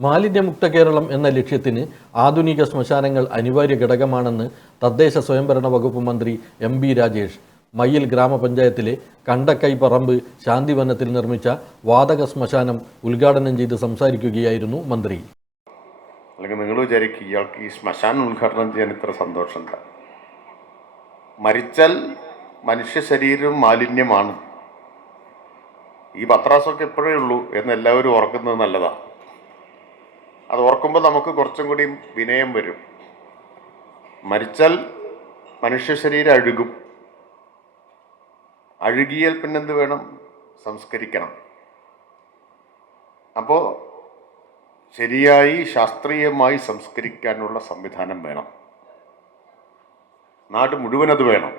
മാലിന്യമുക്ത കേരളം എന്ന ലക്ഷ്യത്തിന് ആധുനിക ശ്മശാനങ്ങൾ അനിവാര്യ ഘടകമാണെന്ന് തദ്ദേശ സ്വയംഭരണ വകുപ്പ് മന്ത്രി എം ബി രാജേഷ് മയ്യിൽ ഗ്രാമപഞ്ചായത്തിലെ കണ്ടക്കൈ പറമ്പ് ശാന്തിവനത്തിൽ നിർമ്മിച്ച വാതക ശ്മശാനം ഉദ്ഘാടനം ചെയ്ത് സംസാരിക്കുകയായിരുന്നു മന്ത്രി. അല്ലെങ്കിൽ നിങ്ങൾ വിചാരിക്കും ഇയാൾക്ക് ഈ ശ്മശാനം ഉദ്ഘാടനം ചെയ്യാൻ ഇത്ര സന്തോഷമുണ്ട് മരിച്ചാൽ മനുഷ്യ ശരീരം മാലിന്യമാണ്. ഈ പത്രാസൊക്കെ എപ്പോഴേ ഉള്ളൂ എന്ന് എല്ലാവരും ഓർക്കുന്നത് നല്ലതാണ് അത് ഓർക്കുമ്പോൾ നമുക്ക് കുറച്ചും കൂടി വിനയം വരും. മരിച്ചാൽ മനുഷ്യ ശരീരം അഴുകും. അഴുകിയാൽ പിന്നെന്ത് വേണം? സംസ്കരിക്കണം. അപ്പോൾ ശരിയായി ശാസ്ത്രീയമായി സംസ്കരിക്കാനുള്ള സംവിധാനം വേണം. നാട് മുഴുവൻ അത് വേണം.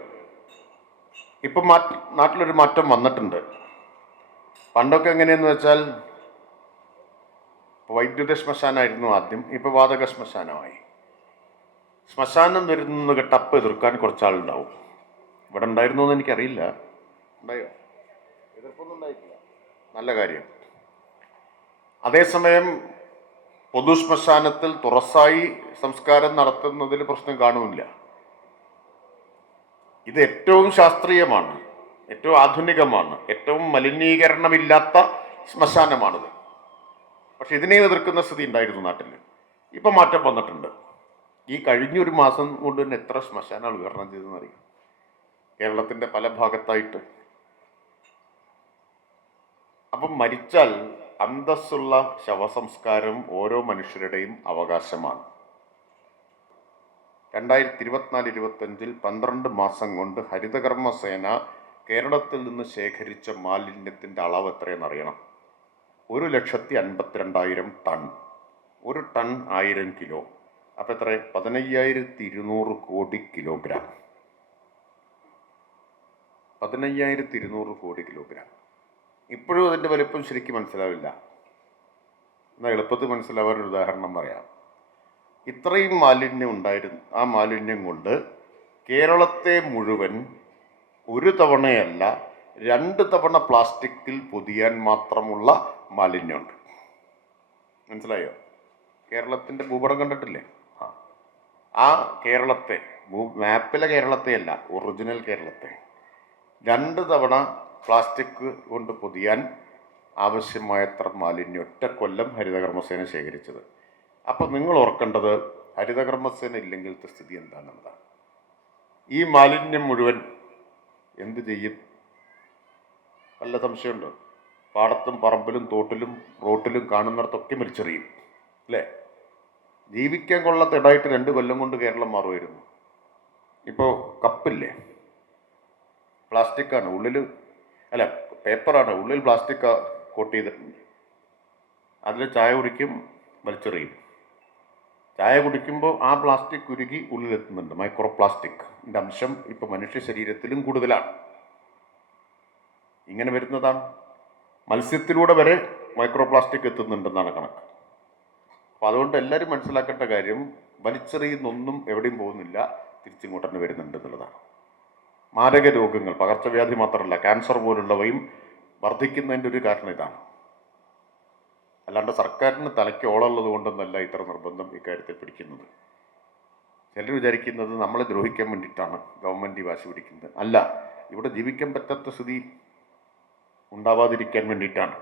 ഇപ്പം മാറ്റ നാട്ടിലൊരു മാറ്റം വന്നിട്ടുണ്ട്. പണ്ടൊക്കെ എങ്ങനെയെന്ന് വെച്ചാൽ വൈദ്യുത ശ്മശാനമായിരുന്നു ആദ്യം ഇപ്പോൾ വാതക ശ്മശാനമായി. ശ്മശാനം വരുന്ന ടപ്പ് എതിർക്കാൻ കുറച്ചാളുണ്ടാവും. ഇവിടെ ഉണ്ടായിരുന്നു എന്ന് എനിക്കറിയില്ല. ഉണ്ടായോ? എതിർപ്പൊന്നും ഉണ്ടായിട്ടില്ല. നല്ല കാര്യം. അതേസമയം പൊതു ശ്മശാനത്തിൽ തുറസായി സംസ്കാരം നടത്തുന്നതിൽ പ്രശ്നം കാണുമില്ല. ഇത് ഏറ്റവും ശാസ്ത്രീയമാണ് ഏറ്റവും ആധുനികമാണ് ഏറ്റവും മലിനീകരണമില്ലാത്ത ശ്മശാനമാണിത്. പക്ഷെ ഇതിനെ എതിർക്കുന്ന സ്ഥിതി ഉണ്ടായിരുന്നു നാട്ടിൽ. ഇപ്പം മാറ്റം വന്നിട്ടുണ്ട്. ഈ കഴിഞ്ഞൊരു മാസം കൊണ്ട് തന്നെ എത്ര ശ്മശാനങ്ങൾ വിതരണം ചെയ്തെന്ന് അറിയാം. കേരളത്തിന്റെ പല ഭാഗത്തായിട്ട്. അപ്പം മരിച്ചാൽ അന്തസ്സുള്ള ശവസംസ്കാരം ഓരോ മനുഷ്യരുടെയും അവകാശമാണ്. രണ്ടായിരത്തി ഇരുപത്തിനാല് ഇരുപത്തഞ്ചിൽ പന്ത്രണ്ട് മാസം കൊണ്ട് ഹരിതകർമ്മ സേന കേരളത്തിൽ നിന്ന് ശേഖരിച്ച മാലിന്യത്തിന്റെ അളവ് എത്രയെന്ന് അറിയണം? ഒരു ലക്ഷത്തി അൻപത്തിരണ്ടായിരം ടൺ. ഒരു ടൺ ആയിരം കിലോ. അപ്പം എത്ര? പതിനയ്യായിരത്തി ഇരുന്നൂറ് കോടി കിലോഗ്രാം. പതിനയ്യായിരത്തി ഇരുന്നൂറ് കോടി കിലോഗ്രാം. ഇപ്പോഴും അതിന്റെ വലിപ്പം ശരിക്കും മനസ്സിലാവില്ല. എന്നാൽ എളുപ്പത്തിൽ മനസ്സിലാവാൻ ഒരു ഉദാഹരണം പറയാം. ഇത്രയും മാലിന്യം ഉണ്ടായിരുന്നു. ആ മാലിന്യം കൊണ്ട് കേരളത്തെ മുഴുവൻ ഒരു തവണയല്ല രണ്ട് തവണ പ്ലാസ്റ്റിക്കിൽ പൊതിയാൻ മാത്രമുള്ള മാലിന്യമുണ്ട്. മനസ്സിലായോ? കേരളത്തിന്റെ ഭൂപടം കണ്ടിട്ടില്ലേ? ആ. ആ കേരളത്തെ ഭൂ മാപ്പിലെ കേരളത്തെയല്ല ഒറിജിനൽ കേരളത്തെ. രണ്ട് തവണ പ്ലാസ്റ്റിക് കൊണ്ട് പൊതിയാൻ ആവശ്യമായത്ര മാലിന്യം ഒറ്റ കൊല്ലം ഹരിതകർമ്മസേന ശേഖരിച്ചത്. അപ്പം നിങ്ങൾ ഓർക്കേണ്ടത് ഹരിതകർമ്മസേന ഇല്ലെങ്കിലത്തെ സ്ഥിതി എന്താണെന്നതാണ് ഈ മാലിന്യം മുഴുവൻ എന്ത് ചെയ്യും? നല്ല സംശയമുണ്ട്? പാടത്തും പറമ്പിലും തോട്ടിലും റോട്ടിലും കാണുന്നിടത്തൊക്കെ വലിച്ചെറിയും അല്ലേ? ജീവിക്കാൻ കൊള്ളത്തിടായിട്ട് രണ്ട് കൊല്ലം കൊണ്ട് കേരളം മാറുമായിരുന്നു. ഇപ്പോൾ കപ്പില്ലേ? പ്ലാസ്റ്റിക്കാണ്. ഉള്ളിൽ അല്ല പേപ്പറാണ്. ഉള്ളിൽ പ്ലാസ്റ്റിക് കോട്ട് ചെയ്തിട്ടുണ്ട്. അതിൽ ചായ കുടിക്കും വലിച്ചെറിയും. ചായ കുടിക്കുമ്പോൾ ആ പ്ലാസ്റ്റിക് ഉരുകി ഉള്ളിലെത്തുന്നുണ്ട്. മൈക്രോ പ്ലാസ്റ്റിക് അംശം ഇപ്പോൾ മനുഷ്യ ശരീരത്തിലും കൂടുതലാണ്. ഇങ്ങനെ വരുന്നതാണ്. മത്സ്യത്തിലൂടെ വരെ മൈക്രോ പ്ലാസ്റ്റിക് എത്തുന്നുണ്ടെന്നാണ് കണക്ക്. അപ്പോൾ അതുകൊണ്ട് എല്ലാവരും മനസ്സിലാക്കേണ്ട കാര്യം വലിച്ചെറിയുന്നൊന്നും എവിടെയും പോകുന്നില്ല തിരിച്ചിങ്ങോട്ട് തന്നെ വരുന്നുണ്ട് എന്നുള്ളതാണ് മാരക രോഗങ്ങൾ പകർച്ചവ്യാധി മാത്രമല്ല ക്യാൻസർ പോലുള്ളവയും വർദ്ധിക്കുന്നതിന്റെ ഒരു കാരണം ഇതാണ്. അല്ലാണ്ട് സർക്കാരിന് തലയ്ക്ക് ഓളുള്ളത് കൊണ്ടൊന്നല്ല ഇത്ര നിർബന്ധം ഇക്കാര്യത്തിൽ പിടിക്കുന്നത്. ചിലർ വിചാരിക്കുന്നത് നമ്മളെ ദ്രോഹിക്കാൻ വേണ്ടിയിട്ടാണ് ഗവൺമെന്റ് വാശി പിടിക്കുന്നത്. അല്ല ഇവിടെ ജീവിക്കാൻ പറ്റാത്ത സ്ഥിതി ഉണ്ടാവാതിരിക്കാൻ വേണ്ടിയിട്ടാണ്.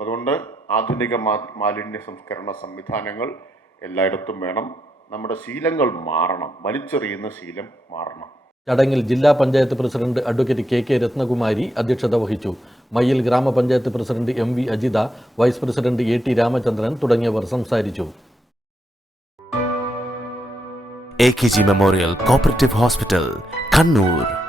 അതുകൊണ്ട് ആധുനിക മാ മാലിന്യ സംസ്കരണ സംവിധാനങ്ങൾ എല്ലായിടത്തും വേണം. നമ്മുടെ ശീലങ്ങൾ മാറണം. വലിച്ചെറിയുന്ന ശീലം മാറണം. ചടങ്ങിൽ ജില്ലാ panchayat president advocate K K Rathnakumari അധ്യക്ഷത വഹിച്ചു. മയ്യിൽ ഗ്രാമപഞ്ചായത്ത് president M V Ajitha vice president A T Ramachandran തുടങ്ങിയവർ സംസാരിച്ചു. A K G memorial cooperative hospital Kannur